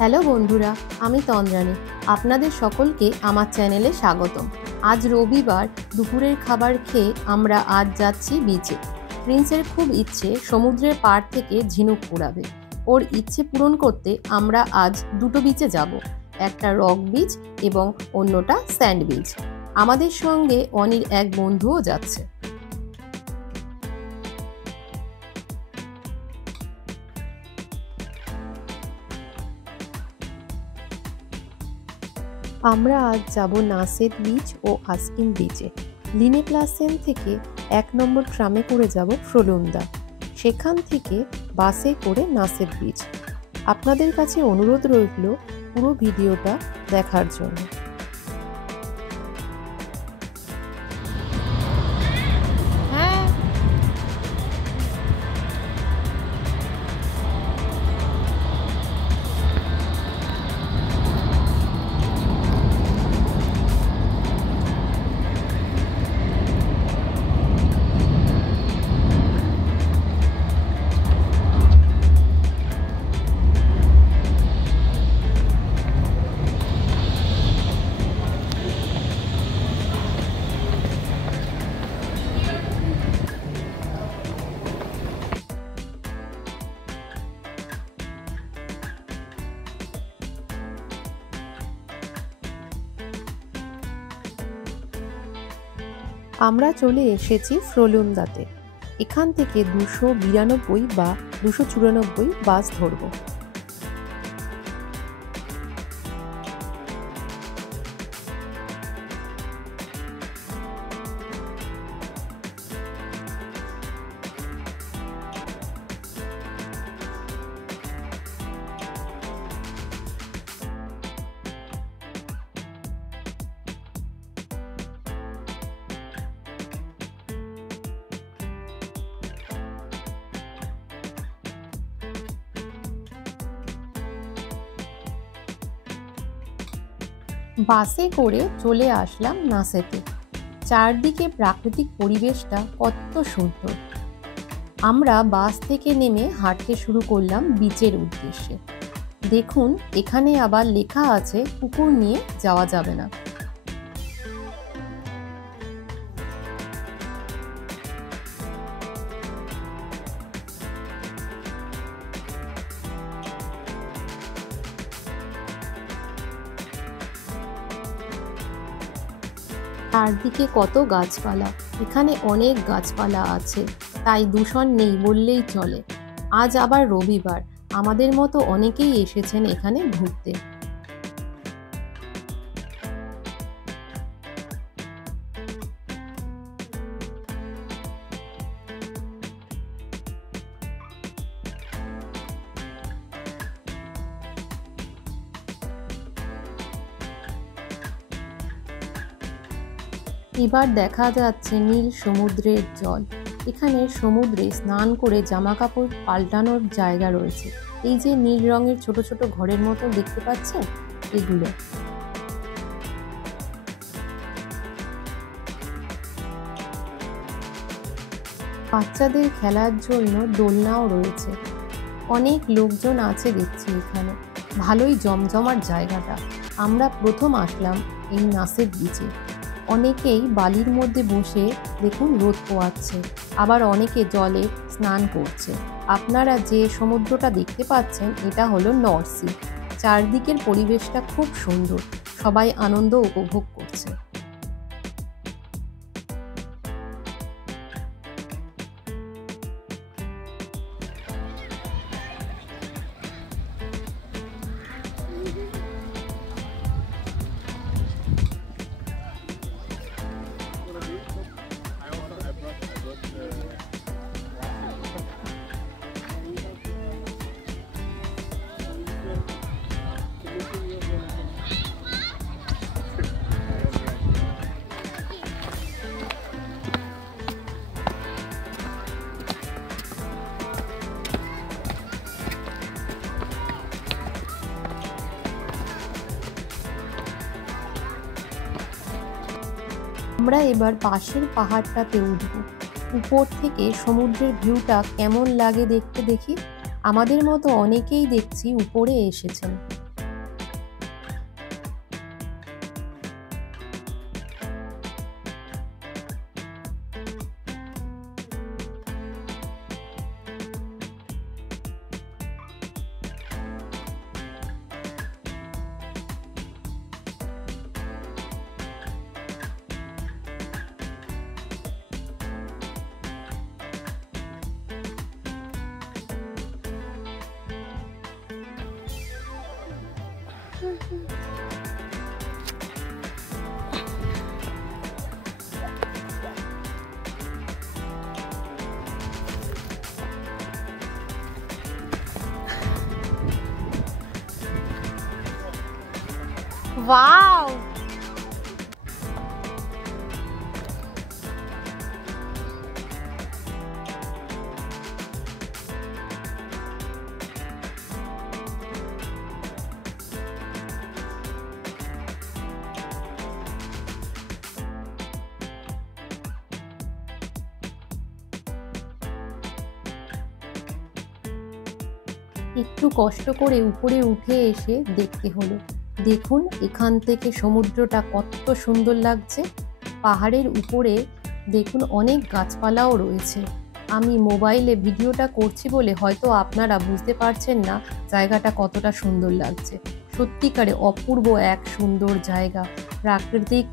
হ্যালো বন্ধুরা, আমি তন্দ্রানী। আপনাদের সকলকে আমার চ্যানেলে স্বাগতম। আজ রবিবার দুপুরের খাবার খেয়ে আমরা আজ যাচ্ছি বিচে। প্রিন্সের খুব ইচ্ছে সমুদ্রের পাড় থেকে ঝিনুক কুড়াবে। ওর ইচ্ছে পূরণ করতে আমরা আজ দুটো বিচে যাব, একটা রক বিচ এবং অন্যটা স্যান্ড বিচ। আমাদের সঙ্গে অনির এক বন্ধুও যাচ্ছে। আমরা আজ যাব নাসেদ বিচ ও আস্কিন বিচে। লিনে প্লাসেন থেকে 1 নম্বর ট্রামে করে যাব ফ্রোলুন্দা, সেখান থেকে বাসে করে নাসেদ বিচ। আপনাদের কাছে অনুরোধ রইল পুরো ভিডিওটা দেখার জন্য। আমরা চলে এসেছি ফ্রোলুন্দাতে। এখান থেকে 292 বা 294 বাস ধরব। বাসে করে চলে আসলাম নাসেতে। চারদিকে প্রাকৃতিক পরিবেশটা কত সুন্দর। আমরা বাস থেকে নেমে হাঁটতে শুরু করলাম বিচের উদ্দেশ্যে। দেখুন, এখানে আবার লেখা আছে কুকুর নিয়ে যাওয়া যাবে না। চারদিকে কত গাছপালা, এখানে অনেক গাছপালা আছে, তাই দূষণ নেই বললেই চলে। আজ আবার রবিবার, আমাদের মতো অনেকেই এসেছেন এখানে ঘুরতে। এবার দেখা যাচ্ছে নীল সমুদ্রের জল। এখানে সমুদ্রে স্নান করে জামা কাপড় পাল্টানোর জায়গা রয়েছে। এই যে নীল রঙের ছোট ছোট ঘরের মতো দেখতে পাচ্ছেন, এগুলো। বাচ্চাদের খেলার জন্য দোলনাও রয়েছে। অনেক লোকজন আছে দেখছি এখানে। ভালোই জমজমাট জায়গাটা। আমরা প্রথম আসলাম এই নাসেদ বিচে। অনেকেই বালির মধ্যে বসে দেখুন রোদ পোয়াচ্ছে, আবার অনেকে জলে স্নান করছে। আপনারা যে সমুদ্রটা দেখতে পাচ্ছেন এটা হলো নর্থ সি। চারদিকের পরিবেশটা খুব সুন্দর, সবাই আনন্দ উপভোগ করছে। আমরা এবার পাশের পাহাড়টাতে উঠব। উপর থেকে সমুদ্রের ভিউটা কেমন লাগে দেখতে দেখি। আমাদের মতো অনেকেই দেখছি উপরে এসেছেন। Wow! একটু কষ্ট করে উপরে উঠে এসে দেখতে হলো। দেখুন এখান থেকে সমুদ্রটা কত সুন্দর লাগছে। পাহাড়ের উপরে দেখুন অনেক গাছপালাও রয়েছে। আমি মোবাইলে ভিডিওটা করছি বলে হয়তো আপনারা বুঝতে পারছেন না জায়গাটা কতটা সুন্দর লাগছে। সত্যিকারে অপূর্ব এক সুন্দর জায়গা, প্রাকৃতিক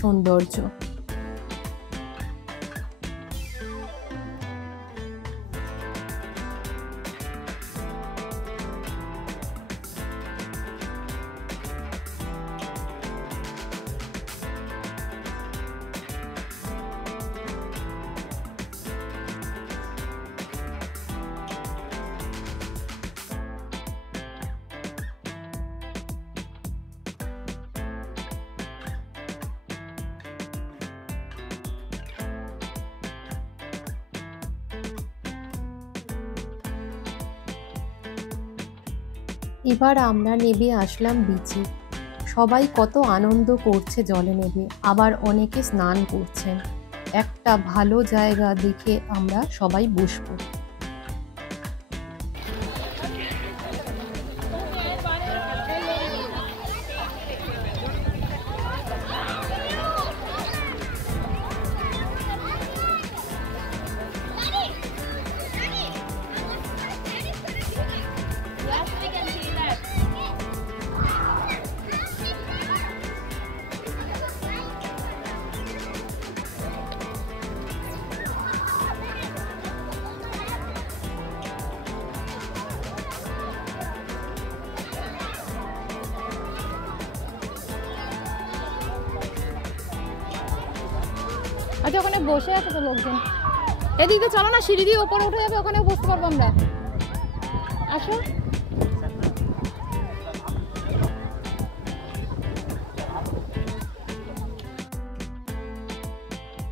সৌন্দর্য। এবার আমরা নেমে আসলাম বিচে। সবাই কত আনন্দ করছে জলে নেমে, আবার অনেকে স্নান করছেন। একটা ভালো জায়গা দেখে আমরা সবাই বসবো। আচ্ছা ওখানে বসে আছে তো লোকজন, এদিকে চলো না, সিঁড়ি দিয়ে ওপরে উঠে যাবে, ওখানে বসতে পারবো আমরা। আসো।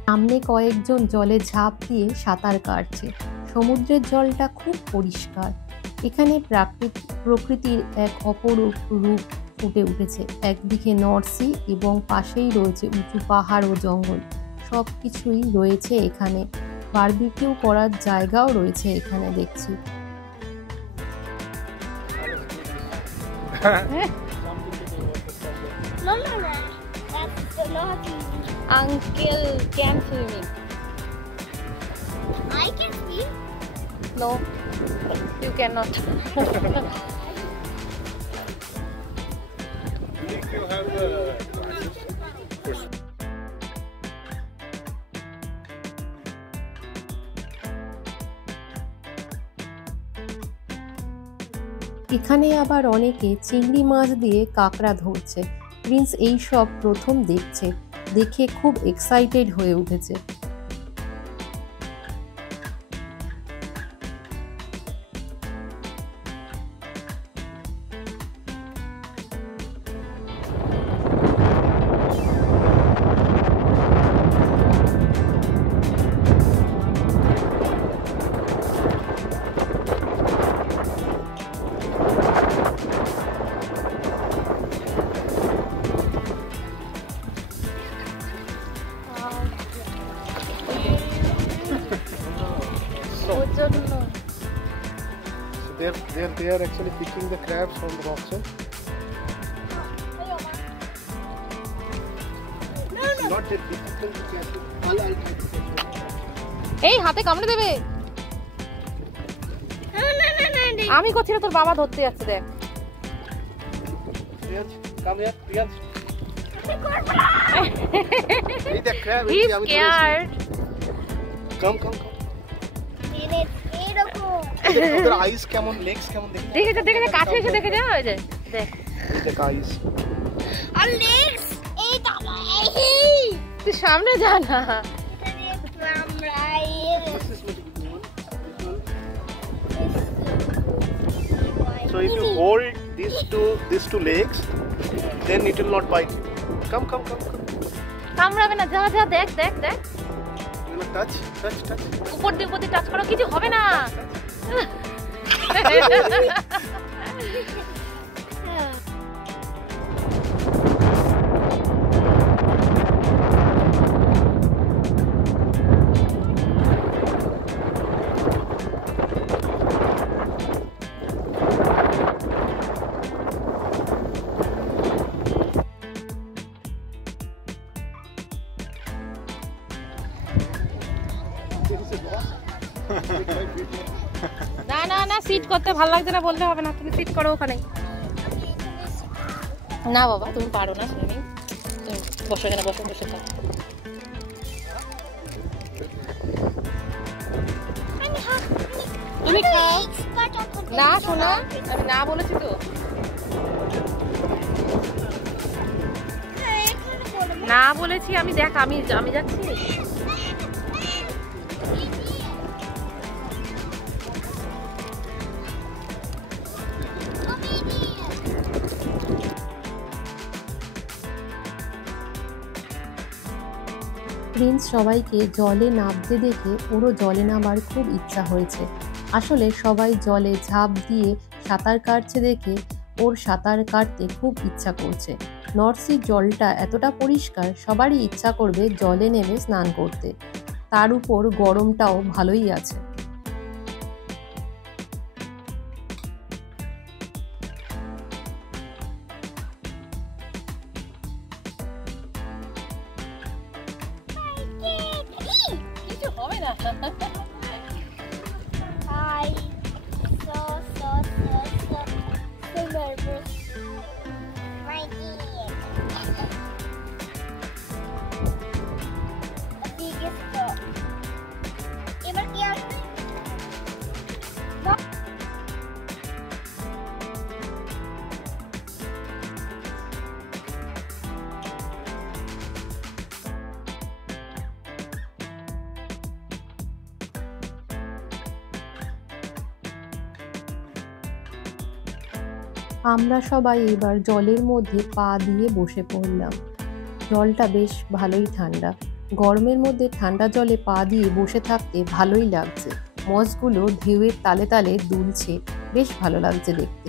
সামনে কয়েকজন জলে ঝাঁপ দিয়ে সাঁতার কাটছে। সমুদ্রের জলটা খুব পরিষ্কার। এখানে প্রকৃতির এক অপরূপ রূপ ফুটে উঠেছে। একদিকে নর্থ সি এবং পাশেই রয়েছে উঁচু পাহাড় ও জঙ্গল। সব কিছুই রয়েছে এখানে। বারবিকিউ করার জায়গাও রয়েছে এখানে দেখছি। Uncle can swimming. I can swim. No, you cannot. If you have এখানে আবার অনেকে চিংড়ি মাছ দিয়ে কাঁকড়া ধরছে। প্রিন্স এই সব প্রথম দেখছে, দেখে খুব এক্সাইটেড হয়ে উঠেছে। they are actually picking the crabs from the rocks. Not that difficult to catch. I'll try to catch it. এই হাতে কামড়ে দেবে। আমি করছি না, তোর বাবা ধরতে যাচ্ছে। দেখ Priyansh, come here, Priyansh. Hey, the crab. He's scared. Come. ওদের আইস কেমন, লেগস কেমন দেখে যা কাছে এসে দেখে যা। ওই যে দেখ with the guys. Alex, এই দাদা তুই সামনে যা না। এখানে আমরা This is much good one. So if you hold these two legs, then it will not bite you. Come. কামড়াবে না, যা যা, দেখ দেখ দেখ, You know, touch. উপর দিয়ে টাচ করো, কিছু হবে না। না না না, সিট করতে ভালো লাগছে না বলতে হবে না, তুমি সিট করো ওখানে। না বাবা, তুমি পারো না সুইমিং, তুমি বসো এখানে, বসে থাকো। তুমি খাও না শোনা, আমি না বলেছি তো, না বলেছি আমি। দেখ আমি যাচ্ছি। প্রিন্স সবাইকে জলে নামতে দেখে ওরও জলে নামার খুব ইচ্ছা হয়েছে। আসলে সবাই জলে ঝাঁপ দিয়ে সাঁতার কাটছে দেখে ওর সাঁতার কাটতে খুব ইচ্ছা করছে। নর্থ সির জলটা এতটা পরিষ্কার, সবারই ইচ্ছা করবে জলে নেমে স্নান করতে। তার উপর গরমটাও ভালোই আছে। কিছু হবে না। Hi. So nervous. My dear. The biggest dog. এবার কি আসবে? আমরা সবাই এবার জলের মধ্যে পা দিয়ে বসে পড়লাম। জলটা বেশ ভালোই ঠান্ডা। গরমের মধ্যে ঠান্ডা জলে পা দিয়ে বসে থাকতে ভালোই লাগছে। মজগুলো ঢেউয়ের তালে তালে দুলছে, বেশ ভালো লাগছে দেখতে।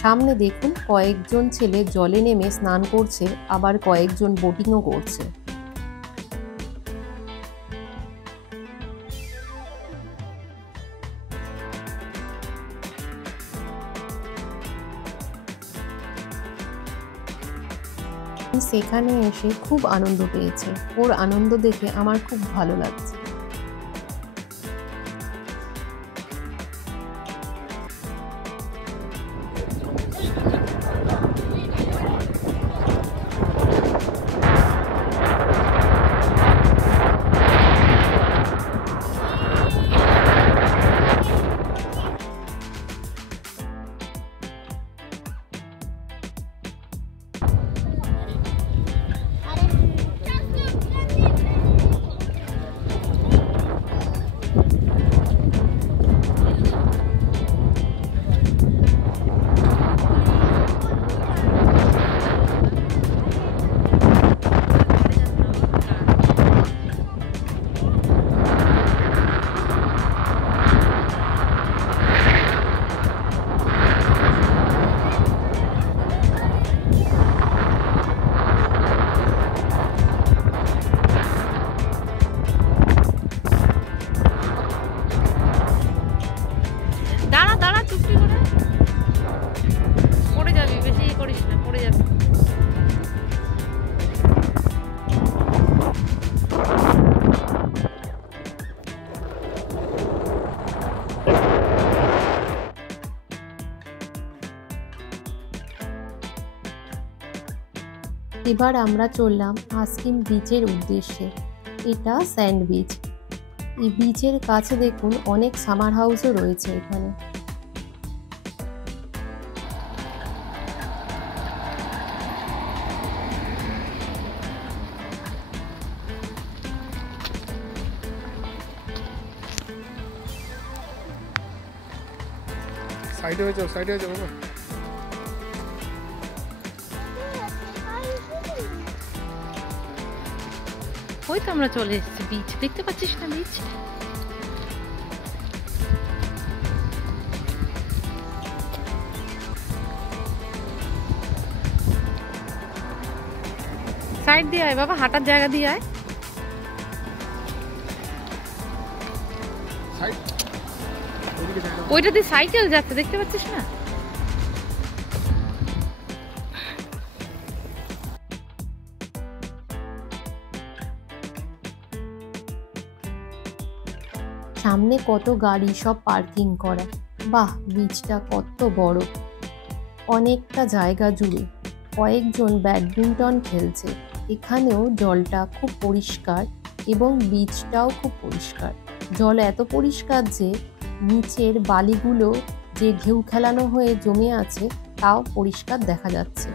সামনে দেখুন কয়েকজন ছেলে জলে নেমে স্নান করছে, আবার কয়েকজন বোটিংও করছে। সেখানে এসে খুব আনন্দ পেয়েছে। ওর আনন্দ দেখে আমার খুব ভালো লাগছে। এবার আমরা চললাম আস্কিম বিচের উদ্দেশ্যে। এটা স্যান্ড বিচ। এই বিচের কাছে দেখুন অনেক সামার হাউসও রয়েছে এখানে। সাইডে হয়ে যাও বাবা। ওই তো আমরা চলে এসেছি বিচ, দেখতে পাচ্ছিস না বিচ? সাইড দিয়ে আয় বাবা, হাঁটার জায়গা দিয়ে আয়। ওইটা দিয়ে সাইকেল যাচ্ছে, দেখতে পাচ্ছিস না? সামনে কত গাড়ি সব পার্কিং করা। বাহ, বিচটা কত বড়, অনেকটা জায়গা জুড়ে। কয়েকজন ব্যাডমিন্টন খেলছে। এখানেও জলটা খুব পরিষ্কার এবং বিচটাও খুব পরিষ্কার। জল এত পরিষ্কার যে নিচের বালিগুলো যে ঢেউ খেলানো হয়ে জমে আছে তাও পরিষ্কার দেখা যাচ্ছে।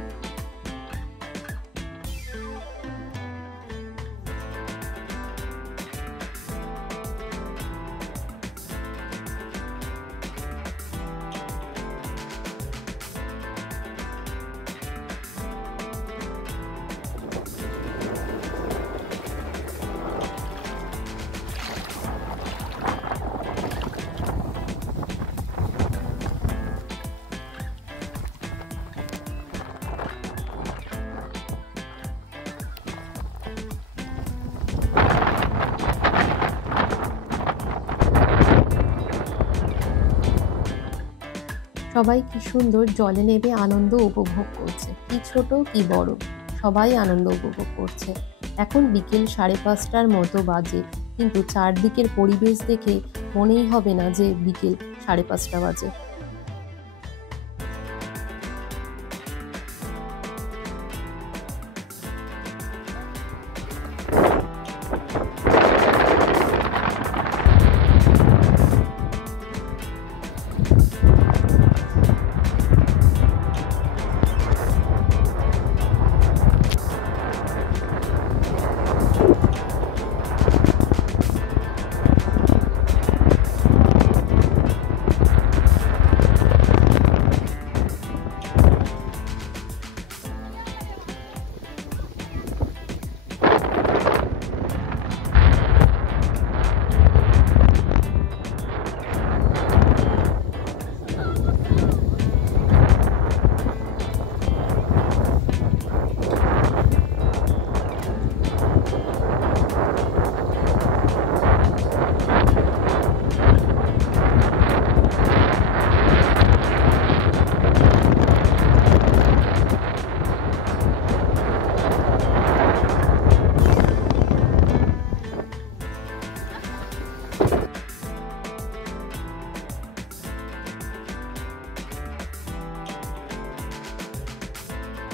সবাই কি সুন্দর জলে নেমে আনন্দ উপভোগ করছে, কি ছোট কি বড়, সবাই আনন্দ উপভোগ করছে। এখন বিকেল 5:30টার মতো বাজে, কিন্তু চারদিকের পরিবেশ দেখে মনেই হবে না যে বিকেল 5:30 বাজে।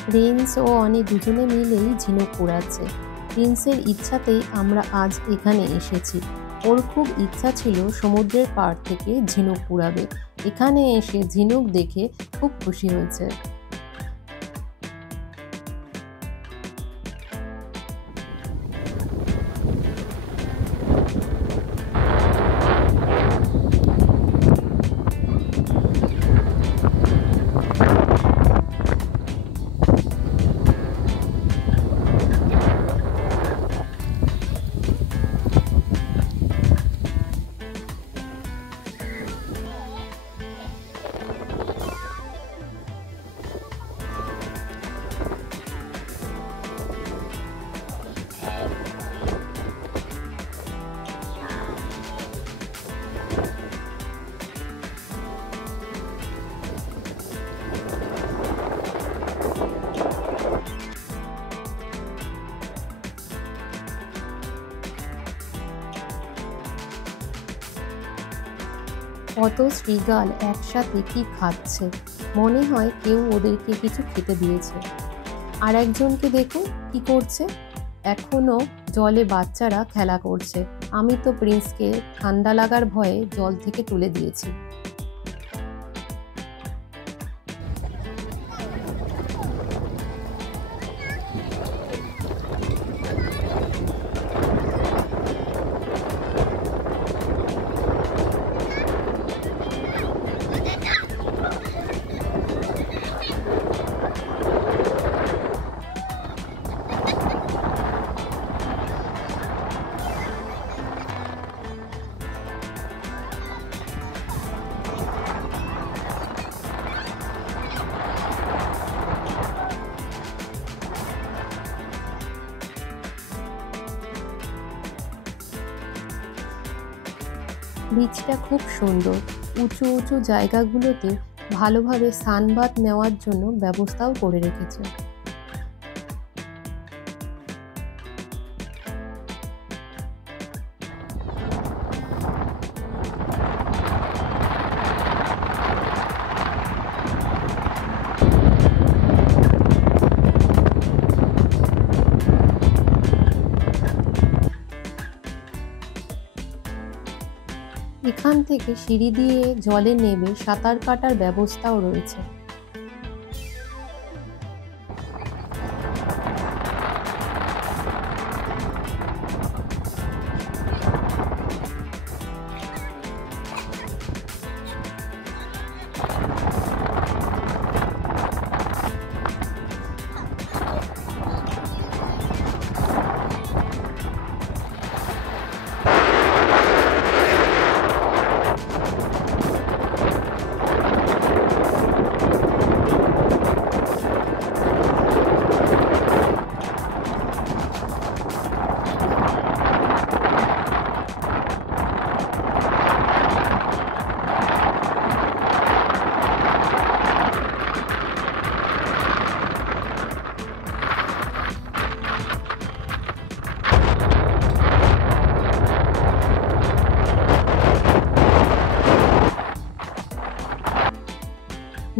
প্রিন্স ও অনি দুজনে মিলেই ঝিনুক কুড়াচ্ছে। প্রিন্সের ইচ্ছাতেই আমরা আজ এখানে এসেছি। ওর খুব ইচ্ছা ছিল সমুদ্রের পাড় থেকে ঝিনুক কুড়াবে। এখানে এসে ঝিনুক দেখে খুব খুশি হয়েছে। কত শৃগাল একসাথে কি খাচ্ছে, মনে হয় কেউ ওদেরকে কিছু খেতে দিয়েছে। আর একজনকে দেখুন কি করছে, এখনো জলে বাচ্চারা খেলা করছে। আমি তো প্রিন্সকে ঠান্ডা লাগার ভয়ে জল থেকে তুলে দিয়েছি। বিচটা খুব সুন্দর। উঁচু উঁচু জায়গাগুলোতে ভালোভাবে সানবাথ নেওয়ার জন্য ব্যবস্থাও করে রেখেছে। এখান থেকে সিঁড়ি দিয়ে জলে নেমে সাঁতার কাটার ব্যবস্থাও রয়েছে।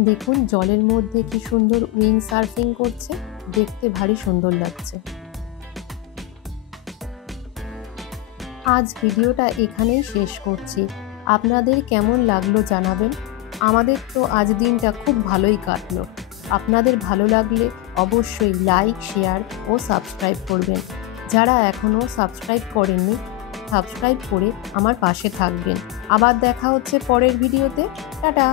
দেখুন জলের মধ্যে কি সুন্দর উইন্ড সার্ফিং করছে, দেখতে ভারী সুন্দর লাগছে। আজ ভিডিওটা এখানেই শেষ করছি। আপনাদের কেমন লাগলো জানাবেন। আমাদের তো আজ দিনটা খুব ভালোই কাটলো। আপনাদের ভালো লাগলে অবশ্যই লাইক, শেয়ার ও সাবস্ক্রাইব করবেন। যারা এখনও সাবস্ক্রাইব করেননি, সাবস্ক্রাইব করে আমার পাশে থাকবেন। আবার দেখা হচ্ছে পরের ভিডিওতে। টাটা।